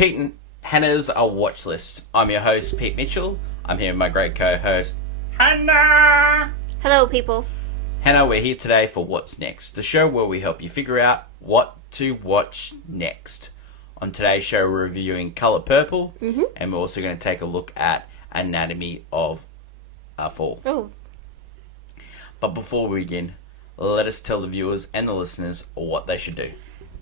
Pete and Hannah's A Watch List. I'm your host, Pete Mitchell. I'm here with my great co-host, Hannah. Hello, people. Hannah, we're here today for What's Next, the show where we help you figure out what to watch next. On today's show, we're reviewing Colour Purple, and we're also going to take a look at Anatomy of a Fall. Oh. But before we begin, let us tell the viewers and the listeners what they should do.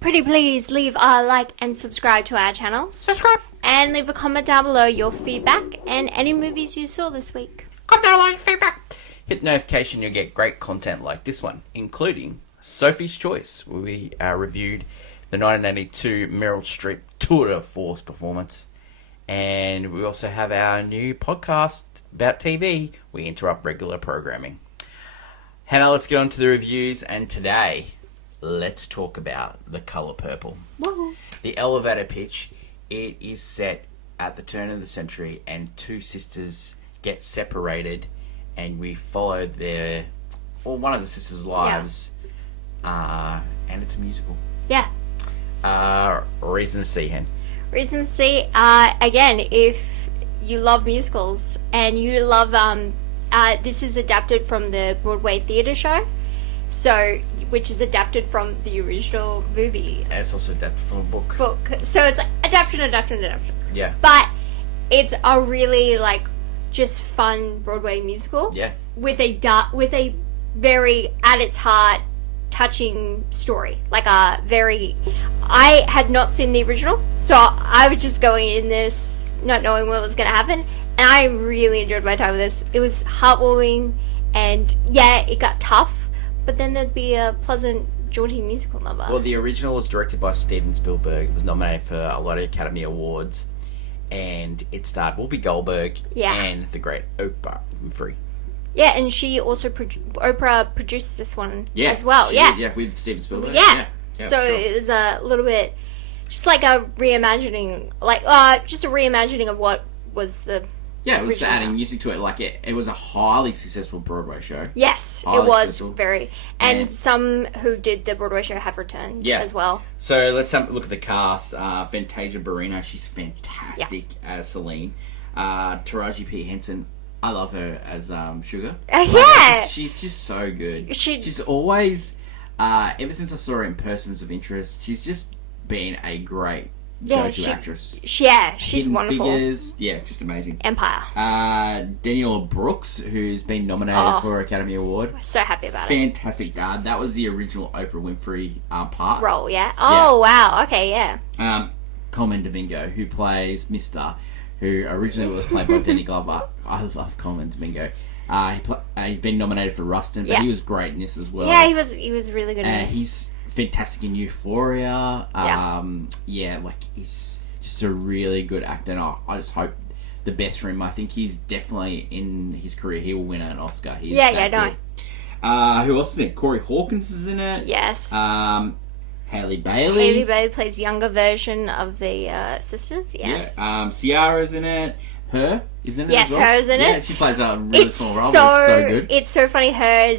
Pretty please leave a like and subscribe to our channels. Subscribe. And leave a comment down below your feedback and any movies you saw this week. Comment down below your feedback. Hit notification, you'll get great content like this one, including Sophie's Choice, where we reviewed the 1982 Meryl Streep tour de force performance. And we also have our new podcast about TV. We interrupt regular programming. Hannah, let's get on to the reviews, and today, let's talk about The Colour Purple. Whoa. The elevator pitch, it is set at the turn of the century, and two sisters get separated, and we follow one of the sisters' lives, and it's a musical. Yeah. Reason to see, Hen. Reason to see, again, if you love musicals and you love, this is adapted from the Broadway theatre show, which is adapted from the original movie. And it's also adapted from a book. So it's adaptation. Yeah. But it's a really, just fun Broadway musical. Yeah. With a very, at its heart, touching story. I had not seen the original, so I was just going in this not knowing what was going to happen, and I really enjoyed my time with this. It was heartwarming, and yeah, it got tough, but then there'd be a pleasant, jaunty musical number. Well, the original was directed by Steven Spielberg. It was nominated for a lot of Academy Awards, and it starred Whoopi Goldberg and the great Oprah Winfrey. Yeah, and she also Oprah produced this one as well. Yeah, with Steven Spielberg. Yeah, so sure. It was a little bit just like a reimagining, just a reimagining of what was the. Yeah, it was adding music to it. It was a highly successful Broadway show. Yes, it was very. And some who did the Broadway show have returned as well. So let's have a look at the cast. Fantasia Barrino, she's fantastic as Celine. Taraji P. Henson, I love her as Sugar. She's just so good. She's always, ever since I saw her in Persons of Interest, she's just been a great go-to actress. Yeah, she's Hidden wonderful. Figures, just amazing. Empire. Danielle Brooks, who's been nominated for Academy Award. So happy about Fantastic. That was the original Oprah Winfrey part. Role, yeah. Oh, wow. Okay, yeah. Colman Domingo, who plays Mr., who originally was played by Danny Glover. I love Colman Domingo. He's been nominated for Rustin, but he was great in this as well. Yeah, he was really good in this. He's fantastic in Euphoria. He's just a really good actor, and I just hope the best for him. I think he's definitely, in his career, he will win an Oscar. Who else is in it? Corey Hawkins is in it. Yes. Haley Bailey. Haley Bailey plays younger version of the sisters. Yes. Yeah. Ciara's in it. Her is in it. Yes, as well. her's in it. Yeah, she plays a really small role, but it's so good. It's so funny. Her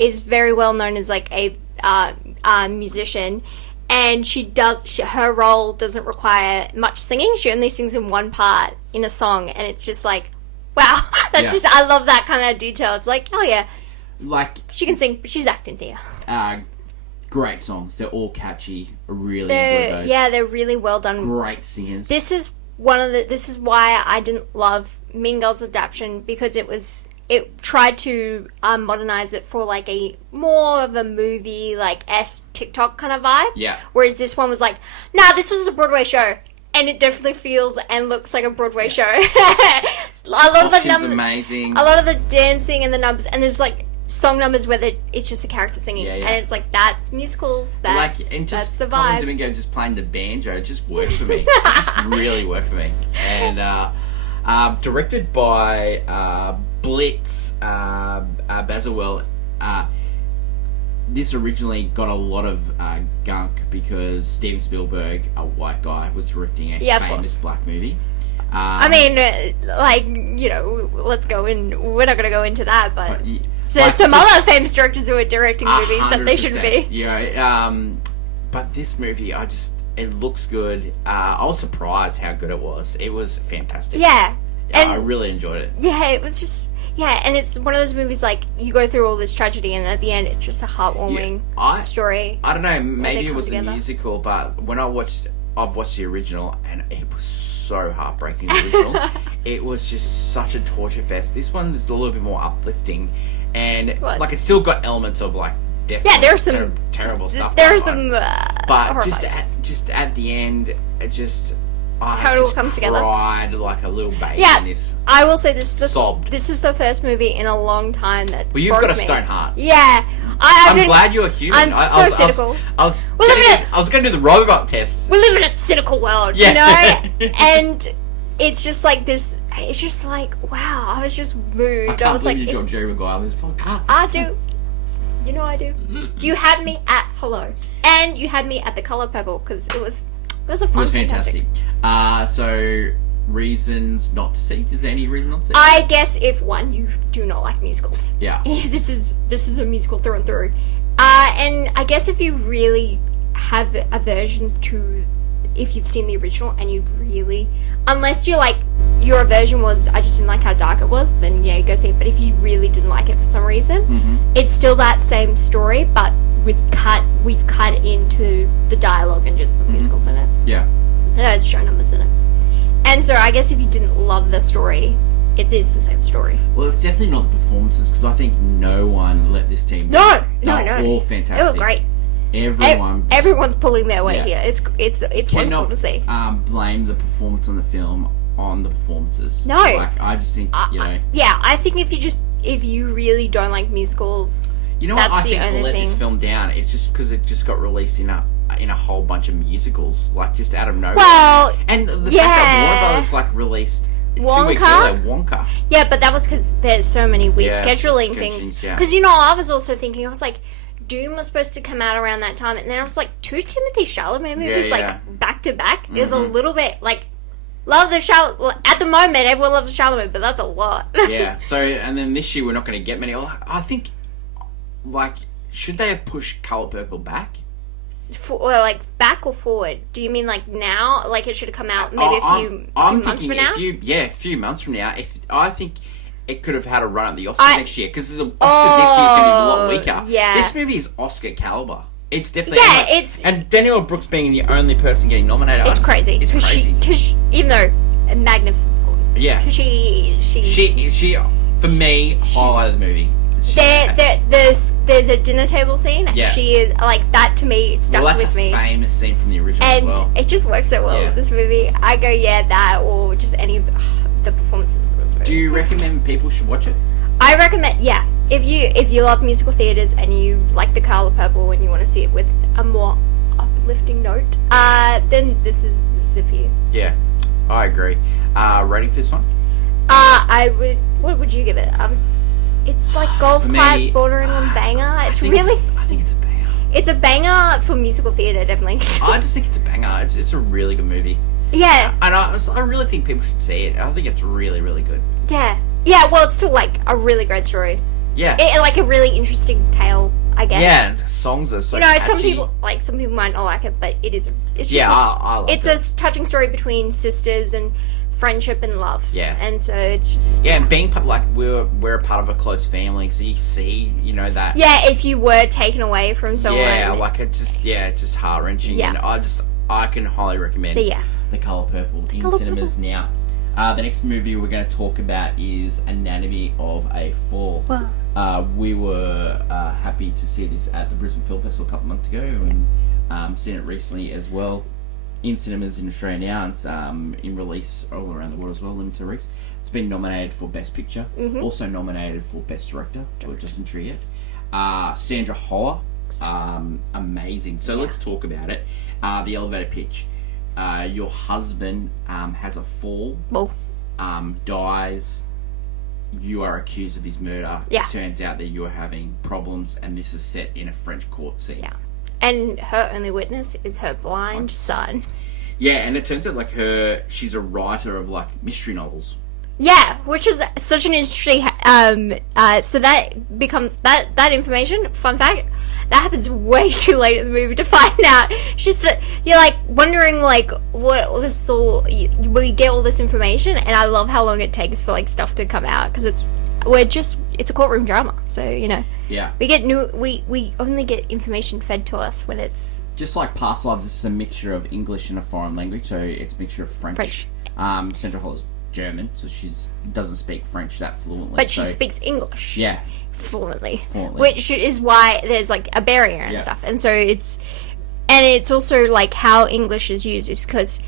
is very well known as a musician, and her role doesn't require much singing. She only sings in one part in a song, and it's just wow. That's just, I love that kind of detail. It's oh yeah, she can sing, but she's acting here. Great songs. They're all catchy. I really enjoy those. Yeah, they're really well done. Great singers. This is why I didn't love Mean Girls adaptation, because it tried to modernize it for a more of a movie TikTok kind of vibe. Yeah. Whereas this one was this was a Broadway show, and it definitely feels and looks like a Broadway show. A lot of the numbers, amazing. A lot of the dancing and the numbers, and there's song numbers where it's just a character singing, and it's that's musicals. That's the vibe. Colman Domingo just playing the banjo, it just worked for me. It just really worked for me. And directed by Blitz Bazawell. This originally got a lot of gunk because Steven Spielberg, a white guy, was directing a famous black movie. I mean, let's go in. We're not going to go into that, but there's some other famous directors who are directing movies that they shouldn't be. Yeah, but this movie, It looks good. I was surprised how good it was. It was fantastic. Yeah. I really enjoyed it. Yeah, it was just... Yeah, and it's one of those movies, like, you go through all this tragedy, and at the end, it's just a heartwarming story. I don't know, maybe it was together. the musical, but when I've watched the original, and it was so heartbreaking, the original. It was just such a torture fest. This one is a little bit more uplifting, and, like, it's still got elements of, like, death. Yeah, there's some... terrible stuff. There's some... but just at the end, it just... How it all comes together. I cried like a little baby in this. I will say this. Sobbed. This is the first movie in a long time that's Well, you've got a stone heart. Yeah. I'm glad you're human. I'm so cynical. I was going to do the robot test. We live in a cynical world, you know? And it's just like this... It's just like, wow, I was just moved. I was believe like... you dropped Jerry Maguire on this podcast. I do. You know I do. You had me at hello. And you had me at the Colour Purple, because it was a fun. It was fantastic. So, reasons not to see. Is there any reason not to see? I guess if one, you do not like musicals. Yeah. This is a musical through and through. And I guess if you really have aversions to, if you've seen the original and you really, unless you're like, your aversion was, I just didn't like how dark it was, then yeah, go see it. But if you really didn't like it for some reason, it's still that same story, but we've cut into the dialogue and just put musicals in it. Yeah. It's show numbers in it. And so I guess if you didn't love the story, it is the same story. Well, it's definitely not the performances, because I think no one let this team down. No. All fantastic. They were great. Everyone's pulling their weight here. It's wonderful to see. Blame the performance on the film on the performances. No. Like, I just think, Yeah, I think if you really don't like musicals, you know that's what I the think only let thing. this film down? It's just because it just got released in a whole bunch of musicals, like, just out of nowhere. Well, and the fact that Warner Brothers, like, released 2 weeks earlier, Wonka. Yeah, but that was because there's so many weird scheduling things. Because, I was also thinking, I was like, Doom was supposed to come out around that time, and then I was like, 2 Timothée Chalamet movies, like, back to back is a little bit, like, love the Chalamet. At the moment, everyone loves the Chalamet, but that's a lot. Yeah, so, and then this year we're not going to get many. I think, like, should they have pushed Colour Purple back? Like, back or forward? Do you mean, like, now? Like, it should have come out maybe a few months from now? A few months from now. I think it could have had a run at the Oscars next year, because the Oscars next year is going to be a lot weaker. Yeah. This movie is Oscar caliber. It's definitely... Yeah, it's... And Danielle Brooks being the only person getting nominated... It's crazy. It's crazy. Because even though... A magnificent performance. Yeah. She for me, highlighted the movie. There's a dinner table scene. Yeah. She is, like, that to me stuck with me. That's a famous scene from the original and as well. It just works so well with this movie. I go, that, or just any of the performances in this movie. Do you recommend people should watch it? I recommend, if you love musical theatres and you like The Colour Purple and you want to see it with a more uplifting note, then this is it for you. Yeah, I agree. Rating for this one? What would you give it? It's like golf clap bordering on banger. It's really... I think it's a banger. It's a banger for musical theatre, definitely. I just think it's a banger. It's a really good movie. Yeah. And I really think people should see it. I think it's really, really good. Yeah. Yeah, well, it's still, like, a really great story. Yeah. Like, a really interesting tale, I guess. Yeah, and the songs are so catchy. some people might not like it, but it's just I like it. It's a touching story between sisters and friendship and love. Yeah. And so it's just... Yeah, and being, like, we're a part of a close family, so you see, that... Yeah, if you were taken away from someone... Yeah, like, it's just heart-wrenching. Yeah. And I can highly recommend The Colour Purple in cinemas now. The next movie we're going to talk about is Anatomy of a Fall. Wow. We were happy to see this at the Brisbane Film Festival a couple months ago, and seen it recently as well in cinemas in Australia now. It's in release all around the world as well, limited release. It's been nominated for Best Picture, also nominated for Best Director for Justin Triet. Sandra Holler, amazing. So let's talk about it. The elevator pitch. Your husband has a fall, dies, you are accused of his murder. Yeah. It turns out that you are having problems, and this is set in a French court scene. Yeah. And her only witness is her blind son. Yeah, and it turns out she's a writer of, like, mystery novels. Yeah, which is such an interesting... so that becomes... That information, fun fact, that happens way too late in the movie to find out. She's just, you're like wondering like what this all. We get all this information, and I love how long it takes for like stuff to come out because it's a courtroom drama, so Yeah. we only get information fed to us when it's Just like Past Lives, this is a mixture of English and a foreign language, so it's a mixture of French. Sandra Hall is German, so she doesn't speak French that fluently. but she speaks English. Yeah. Fluently, which is why there's like a barrier and stuff, and so it's also like how English is used is because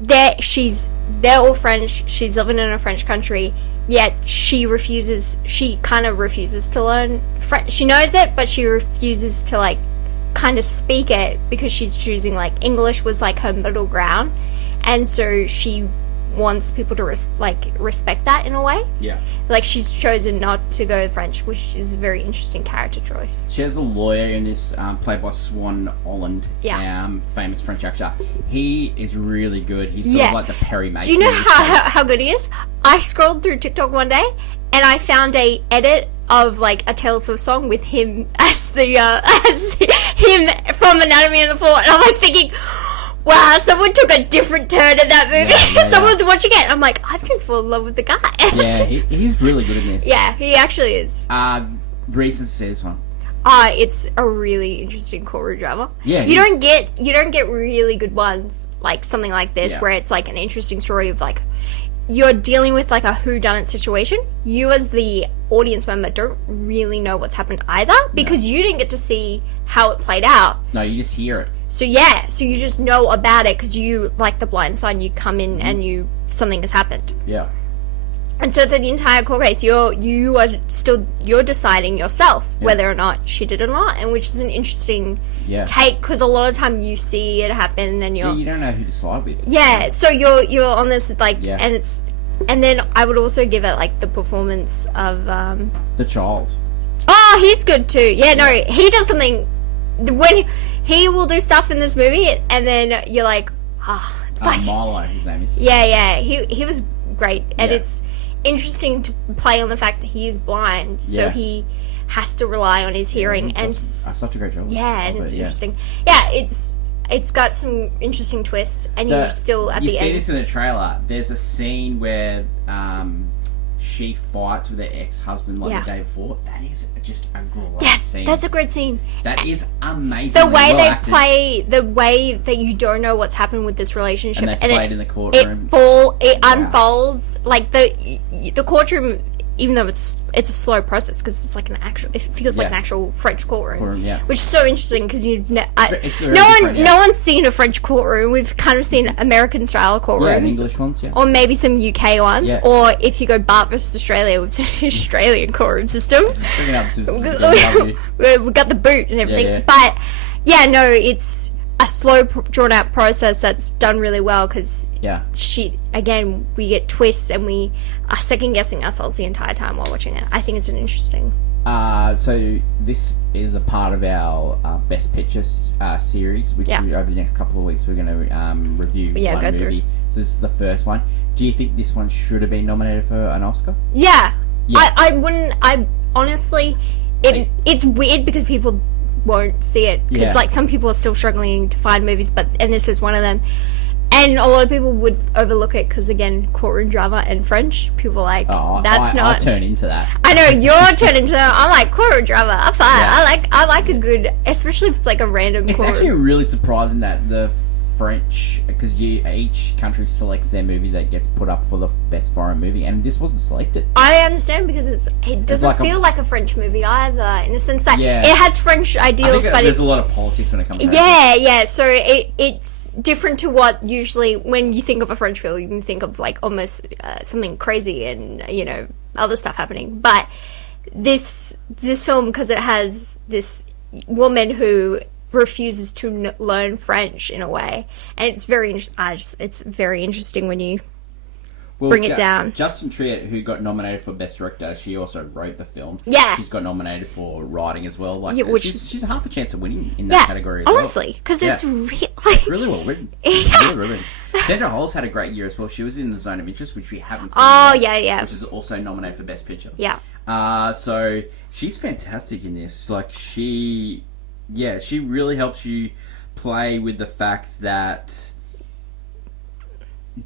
they're all French. She's living in a French country, yet she kind of refuses to learn French. She knows it, but she refuses to like kind of speak it because she's choosing like English was like her middle ground, and so she wants people to respect that in a way. Yeah. Like she's chosen not to go French, which is a very interesting character choice. She has a lawyer in this, played by Swan Holland, famous French actor. He is really good. He's sort of like the Perry Mason. Do you know how good he is? I scrolled through TikTok one day and I found a edit of like a Taylor Swift song with him as as him from Anatomy of the Fall, and I'm like thinking, wow, someone took a different turn in that movie. Someone's watching it. I'm like, I've just fallen in love with the guy. Yeah, he's really good in this. Yeah, he actually is. Reason says one. It's a really interesting courtroom drama. Yeah, you don't get really good ones like something like this where it's like an interesting story of like you're dealing with like a whodunit situation. You as the audience member don't really know what's happened either because you didn't get to see how it played out. No, you just hear it. So you just know about it because you, like The Blind Side, you come in and something has happened. Yeah. And so the entire court case, you're deciding yourself whether or not she did or not, and which is an interesting take because a lot of time you see it happen and then you don't know who to side with. Yeah, so you're on this and then I would also give it like the performance of the child. Oh, he's good too. Yeah, no, he does something when he will do stuff in this movie, and then you're like, Milo, his name is. Yeah, he was great, and it's interesting to play on the fact that he is blind, so he has to rely on his hearing, and such a great job. Yeah, and it's interesting. Yeah, it's got some interesting twists, and you're still at the end. You see this in the trailer. There's a scene where she fights with her ex-husband the day before. That is just a great scene. That's a great scene. That is amazing. The way they play, the way that you don't know what's happened with this relationship, and they play it in the courtroom. It unfolds like the courtroom. Even though it's a slow process because it's like it feels like an actual French courtroom, which is so interesting because no one's seen a French courtroom. We've kind of seen American style courtrooms, English ones, or maybe some UK ones, or if you go Bart versus Australia, we've seen an Australian courtroom system. We got the boot and everything, but it's a slow, drawn out process that's done really well because we get twists and we are second guessing ourselves the entire time while watching it. I think it's an interesting. So this is a part of our Best Pictures series, which over the next couple of weeks we're going to review one movie. Through. So this is the first one. Do you think this one should have been nominated for an Oscar? Yeah. I wouldn't. I honestly, it's weird because people won't see it because like some people are still struggling to find movies, and this is one of them, and a lot of people would overlook it because again, courtroom drama and French, people are like I turn into that. I know you're turning into that. I'm like courtroom drama. I'm fine. I like a good, especially if it's like a random. It's actually really surprising that the French, because each country selects their movie that gets put up for the best foreign movie, and this wasn't selected. I understand because it doesn't feel like a French movie either, in the sense that it has French ideals, but there's a lot of politics when it comes to that. So it's different to what usually when you think of a French film, you think of like almost something crazy and other stuff happening. But this film, because it has this woman who refuses to learn French in a way, and it's very it's very interesting when you bring it down. Justin Triet, who got nominated for Best Director, she also wrote the film. Yeah, she's got nominated for writing as well. She's half a chance of winning in that category. Honestly, because it's really well written. Really well written. Sandra Holl's had a great year as well. She was in The Zone of Interest, which we haven't seen. Yet, which is also nominated for Best Picture. Yeah. So she's fantastic in this. Like she Yeah, she really helps you play with the fact that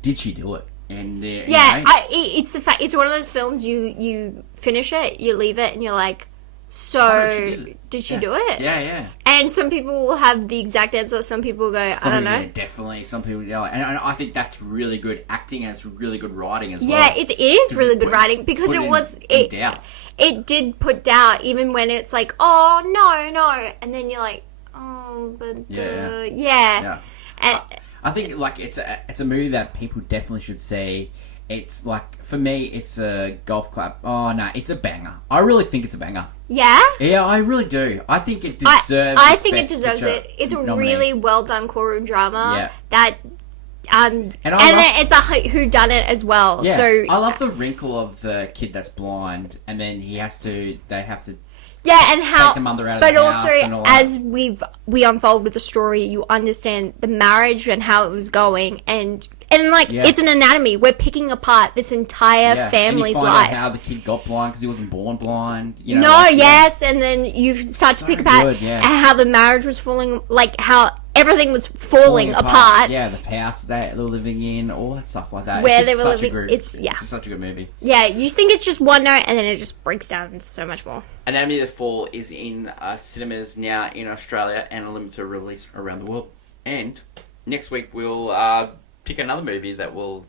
did she do it? And Yeah, it's the fact. It's one of those films you finish it, you leave it, and you're like, so did she do it? Yeah. And some people will have the exact answer. Some people go, I don't know. Yeah, definitely. Some people, and I think that's really good acting and it's really good writing as well. Yeah, it is really good writing because it did put doubt even when it's like, oh no, and then you're like, oh, but yeah. And I think like it's a movie that people definitely should see. It's like for me, it's a golf club. Oh no, it's a banger. I really think it's a banger. yeah. Yeah, I really do. I think it deserves. I its think it Best deserves Picture it. It's a nominee. really well done courtroom drama. Yeah. That. And it's a who done it as well. Yeah, So I love the wrinkle of the kid that's blind, and then they have to yeah, and how, take the mother out of but the house also and all that. as we unfold with the story, you understand the marriage and how it was going, and like it's an anatomy. We're picking apart this entire family's and you find life. out how the kid got blind because he wasn't born blind. You know, No, like, yes, and then you start to pick apart how the marriage was falling, like how everything was falling apart. Yeah, the house they were living in, all that stuff like that. Where it's they just were such a living- good- it's just such a good movie. Yeah, you think it's just one note, and then it just breaks down into so much more. Anatomy of the Fall is in cinemas now in Australia and a limited release around the world. And next week we'll pick another movie that we'll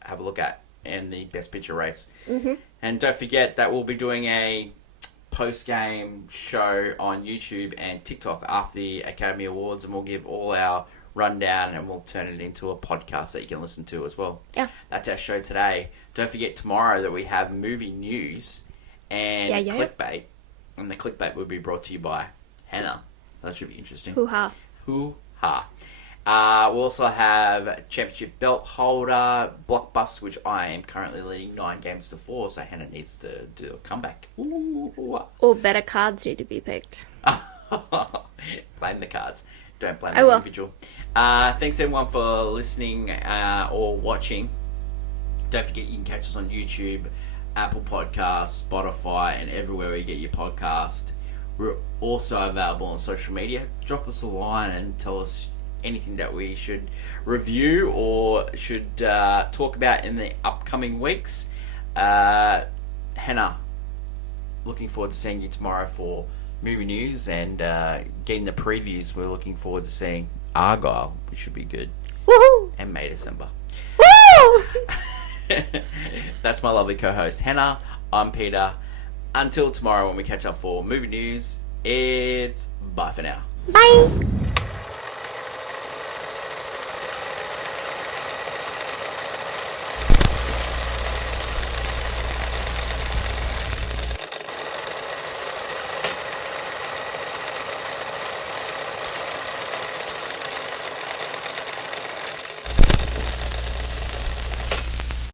have a look at in the Best Picture race. Mm-hmm. And don't forget that we'll be doing a post-game show on YouTube and TikTok after the Academy Awards, and we'll give all our rundown and we'll turn it into a podcast that you can listen to as well. Yeah. That's our show today. Don't forget tomorrow that we have movie news and clickbait. And the clickbait will be brought to you by Hannah. That should be interesting. Hoo-ha. Hoo-ha. We'll also have Championship Belt Holder, Blockbuster, which I am currently leading 9-4, so Hannah needs to do a comeback. Ooh. Or better cards need to be picked. Blame the cards. Don't blame I the will. individual. Thanks everyone for listening or watching. Don't forget you can catch us on YouTube, Apple Podcasts, Spotify, and everywhere where you get your podcast. We're also available on social media. Drop us a line and tell us anything that we should review or should talk about in the upcoming weeks. Hannah, looking forward to seeing you tomorrow for movie news and getting the previews. We're looking forward to seeing Argyle, which should be good, Woohoo! and May December. Woo! That's my lovely co-host Hannah. I'm Peter. Until tomorrow when we catch up for movie news, it's bye for now. Bye!